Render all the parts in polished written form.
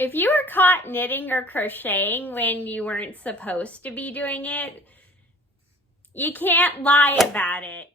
If you were caught knitting or crocheting when you weren't supposed to be doing it, you can't lie about it.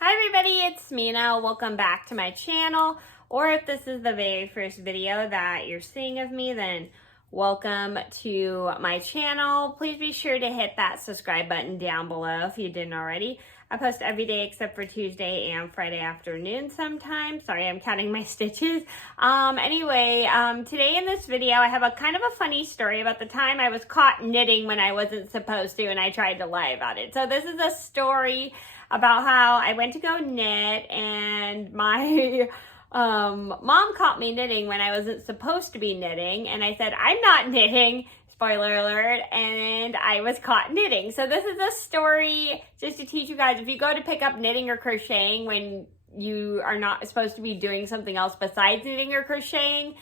Hi everybody, it's Mena. Welcome back to my channel. Or if this is the very first video that you're seeing of me, then welcome to my channel. Please be sure to hit that subscribe button down below if you didn't already. I post every day except for Tuesday and Friday afternoon sometimes. Sorry, I'm counting my stitches. Today in this video, I have a kind of a funny story about the time I was caught knitting when I wasn't supposed to and I tried to lie about it. So this is a story about how I went to go knit and my mom caught me knitting when I wasn't supposed to be knitting, and I said, I'm not knitting, spoiler alert, and I was caught knitting. So this is a story just to teach you guys, if you go to pick up knitting or crocheting when you are not supposed to be doing something else besides knitting or crocheting,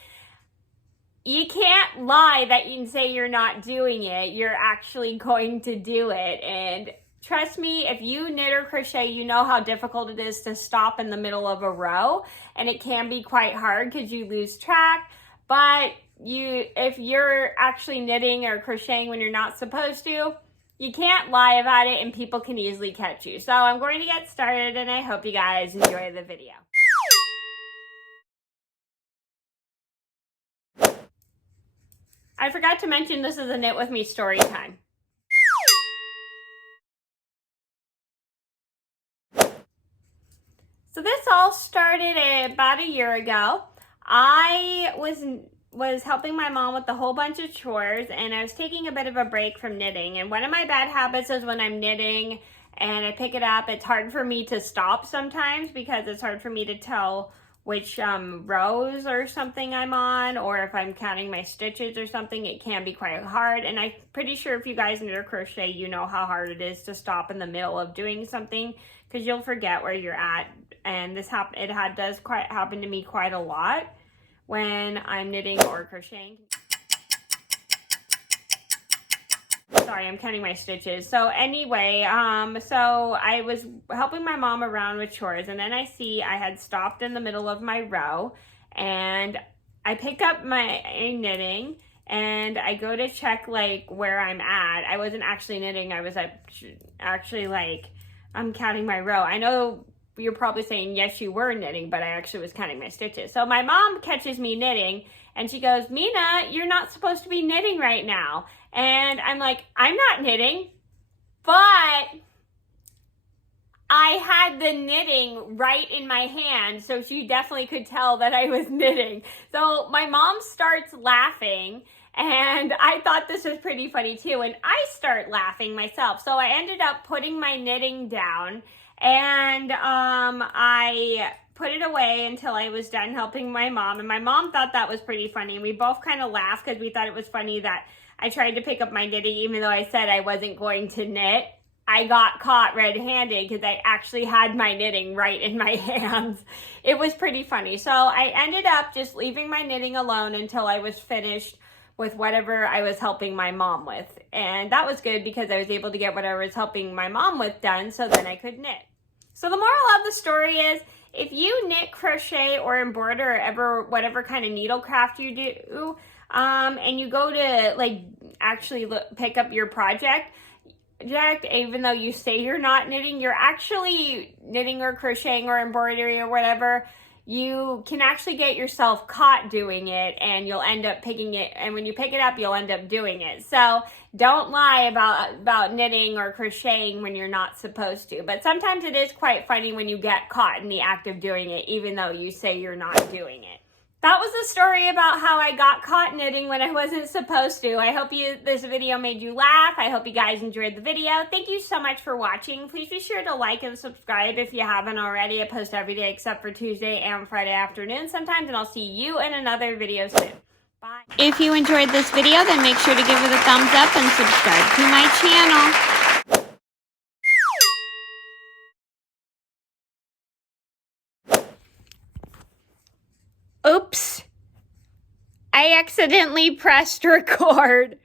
you can't lie that you can say you're not doing it. You're actually going to do it. And trust me, if you knit or crochet, you know how difficult it is to stop in the middle of a row, and it can be quite hard because you lose track. But if you're actually knitting or crocheting when you're not supposed to, you can't lie about it and people can easily catch you. So I'm going to get started and I hope you guys enjoy the video. I forgot to mention this is a Knit With Me story time. So this all started about a year ago. I was helping my mom with a whole bunch of chores, and I was taking a bit of a break from knitting. And one of my bad habits is when I'm knitting and I pick it up, it's hard for me to stop sometimes because it's hard for me to tell which rows or something I'm on, or if I'm counting my stitches or something. It can be quite hard. And I'm pretty sure if you guys knit or crochet, you know how hard it is to stop in the middle of doing something because you'll forget where you're at. And does happen to me quite a lot when I'm knitting or crocheting. Sorry, I'm counting my stitches. So anyway, so I was helping my mom around with chores, and then I had stopped in the middle of my row, and I pick up my knitting, and I go to check like where I'm at. I wasn't actually knitting. I was actually like, I'm counting my row. I know you're probably saying, yes, you were knitting, but I actually was counting my stitches. So my mom catches me knitting and she goes, Mena, you're not supposed to be knitting right now. And I'm like, I'm not knitting, but I had the knitting right in my hand, so she definitely could tell that I was knitting. So my mom starts laughing, and I thought this was pretty funny too, and I start laughing myself. So I ended up putting my knitting down, and I put it away until I was done helping my mom, and my mom thought that was pretty funny, and we both kind of laughed because we thought it was funny that I tried to pick up my knitting even though I said I wasn't going to knit. I got caught red-handed because I actually had my knitting right in my hands. It was pretty funny. So I ended up just leaving my knitting alone until I was finished with whatever I was helping my mom with. And that was good because I was able to get whatever I was helping my mom with done, so then I could knit. So the moral of the story is, if you knit, crochet, or embroider, or whatever kind of needlecraft you do, and you go to like actually pick up your project, even though you say you're not knitting, you're actually knitting or crocheting or embroidery or whatever, you can actually get yourself caught doing it, and you'll end up picking it, and when you pick it up, you'll end up doing it. So don't lie about knitting or crocheting when you're not supposed to. But sometimes it is quite funny when you get caught in the act of doing it, even though you say you're not doing it. That was the story about how I got caught knitting when I wasn't supposed to. I hope this video made you laugh. I hope you guys enjoyed the video. Thank you so much for watching. Please be sure to like and subscribe if you haven't already. I post every day except for Tuesday and Friday afternoon sometimes, and I'll see you in another video soon. Bye. If you enjoyed this video, then make sure to give it a thumbs up and subscribe to my channel. Oops, I accidentally pressed record.